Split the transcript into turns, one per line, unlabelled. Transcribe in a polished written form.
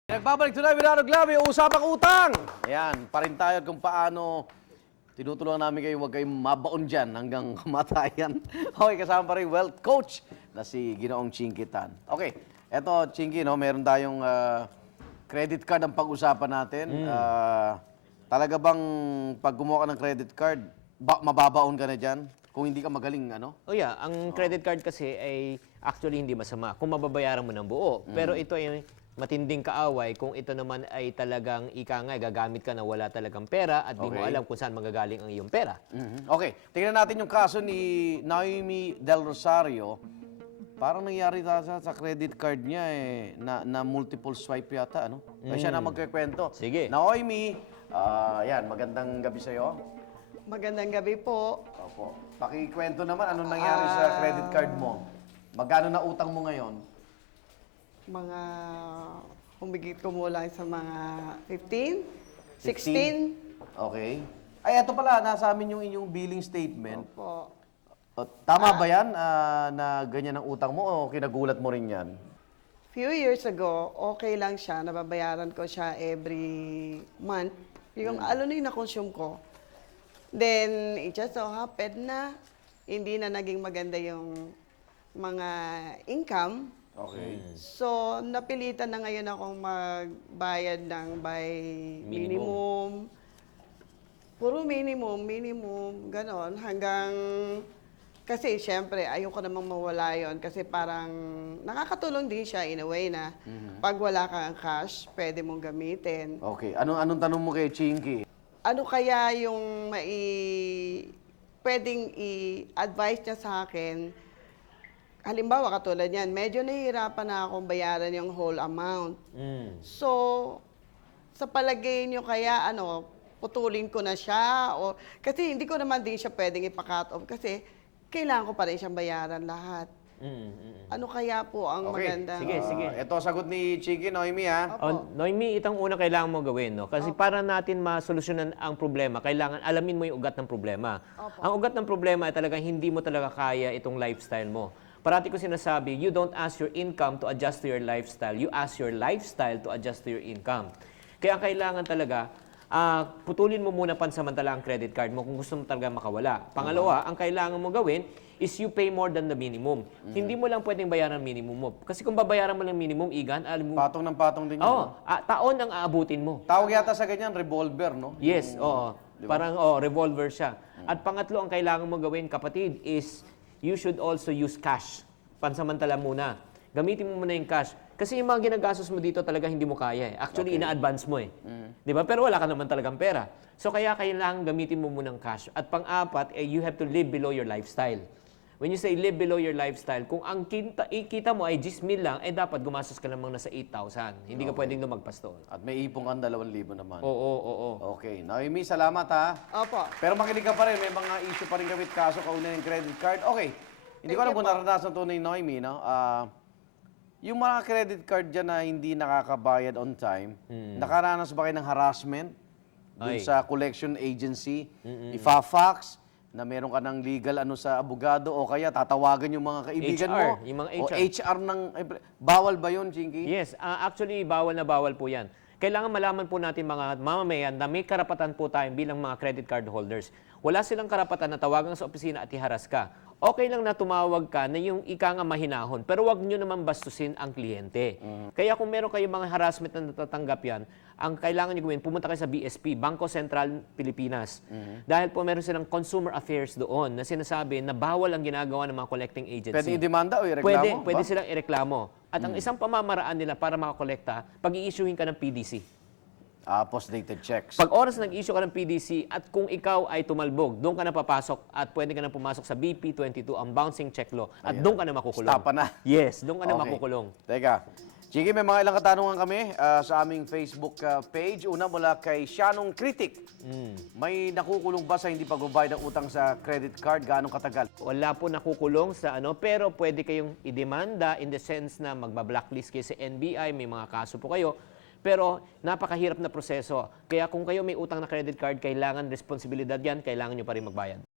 Nagbabalik tuloy, Mirano Glavi, usapang utang. Ayan, pa rin tayo kung paano tinutulungan namin kayo, huwag kayong mabaon dyan hanggang kamatayan. Okay, kasama pa rin wealth coach na si Ginoong Chinky Tan. Okay, eto Chinky, no, meron tayong credit card ang pag-usapan natin. Talaga bang pag gumawa ka ng credit card, mababaon ka na dyan? Kung hindi ka magaling, ano?
Oh yeah, ang credit card kasi ay actually hindi masama kung mababayaran mo ng buo. Pero ito ay matinding kaaway kung ito naman ay talagang gagamit ka na wala talagang pera at di mo alam kung saan magagaling ang iyong pera.
Okay, tingnan natin yung kaso ni Naomi Del Rosario. Parang nangyari sa credit card niya na multiple swipe yata, ano? Kaya siya na magkikwento.
Sige.
Naomi, yan, magandang gabi sa'yo.
Magandang gabi po.
Opo. Pakikwento naman, anong nangyari sa credit card mo? Magkano na utang mo ngayon?
Mga humigit kumulang sa mga 15, 16.
Okay. Ay, eto pala, nasa amin yung inyong billing statement.
Po.
Tama ba yan na ganyan ang utang mo o kinagulat mo rin yan?
Few years ago, okay lang siya. Nababayaran ko siya every month. Yung ano na yung na-consume ko. Then, it just so happened na hindi na naging maganda yung mga income.
Okay.
So, napilitan na ngayon akong magbayad ng by minimum. Puro minimum, ganon. Hanggang, kasi syempre, ayoko namang mawala yon kasi parang nakakatulong din siya in a way na pag wala kang cash, pwede mong gamitin.
Okay. Anong tanong mo kay Chinky?
Ano kaya yung pwedeng i-advise niya sa akin? Halimbawa, katulad yan, medyo nahihirapan na akong bayaran yung whole amount. So, sa palagay niyo kaya, putulin ko na siya? Kasi hindi ko naman din siya pwedeng ipa-cut off kasi kailangan ko pa rin siyang bayaran lahat. Ano kaya po ang maganda?
Sige.
Ito sagot ni Chinky, Noemi, ha?
Noemi, itong una kailangan mo gawin, no? Kasi para natin masolusyonan ang problema, kailangan alamin mo yung ugat ng problema. Ang ugat ng problema ay talagang hindi mo talaga kaya itong lifestyle mo. Parati ko sinasabi, you don't ask your income to adjust to your lifestyle. You ask your lifestyle to adjust to your income. Kaya kailangan talaga, putulin mo muna pansamantala ang credit card mo kung gusto mo talaga makawala. Pangalawa, ang kailangan mo gawin is you pay more than the minimum. Hindi mo lang pwedeng bayaran ang minimum mo. Kasi kung babayaran mo lang minimum, Igan, alam mo...
Patong ng patong din yun.
Oo, taon ang aabutin mo.
Tawag yata sa ganyan, revolver, no?
Yes, oo. Parang, revolver siya. At pangatlo, ang kailangan mo gawin, kapatid, is you should also use cash. Pansamantala muna. Gamitin mo muna yung cash. Kasi yung mga ginagastos mo dito talaga hindi mo kaya eh. Actually, ina-advance mo eh. Di ba? Pero wala ka naman talagang pera. So, kaya kailangan gamitin mo muna ng cash. At pang-apat, you have to live below your lifestyle. When you say live below your lifestyle, kung ang kita mo ay 10,000 lang, dapat gumastos ka namang nasa 8,000. Hindi ka pwedeng lumagpas doon.
At may ipong kang 2,000 naman.
Oo.
Okay. Naomi, salamat, ha?
Opo.
Pero makinig ka pa rin, may mga issue pa rin kami kaso kauna ng credit card. Okay. Hindi ko alam kung naranasan ito ni Noemi, no? Yung mga credit card dyan na hindi nakakabayad on time, nakaranas ba kayo ng harassment dun sa collection agency? Ifa-fax na meron ka ng legal sa abogado o kaya tatawagan yung mga kaibigan mo?
Yung mga
O
HR.
HR ng... Bawal ba yun, Chinky?
Yes, actually, bawal na bawal po yan. Kailangan malaman po natin mga mamamayan na may karapatan po tayo bilang mga credit card holders. Wala silang karapatan na tawagan sa opisina at iharas ka. Okay lang na tumawag ka na yung ika nga mahinahon, pero wag nyo naman bastusin ang kliyente. Kaya kung meron kayong mga harassment na natatanggap yan, ang kailangan nyo gawin, pumunta kayo sa BSP, Bangko Sentral Pilipinas. Dahil po meron silang consumer affairs doon na sinasabi na bawal ang ginagawa ng mga collecting agency.
Pwede i-demanda o ireklamo?
Pwede silang ireklamo. At ang isang pamamaraan nila para makakolekta, pag-i-issuein ka ng PDC.
Post-dated checks.
Pag oras nag-issue ka ng PDC at kung ikaw ay tumalbog, doon ka na papasok at pwede ka na pumasok sa BP22, ang bouncing check law, at doon ka na makukulong.
Stop na.
Yes, doon ka na
Okay.
makukulong.
Teka. Chiki, may mga ilang katanungan kami sa aming Facebook page. Una mula kay Shanong Critic. May nakukulong ba sa hindi pagbabayad ng utang sa credit card? Gaano katagal?
Wala po nakukulong sa pero pwede kayong idemanda in the sense na magba-blacklist kayo sa NBI, may mga kaso po kayo. Pero napakahirap na proseso. Kaya kung kayo may utang na credit card, kailangan responsibilidad yan, kailangan nyo pa rin magbayad.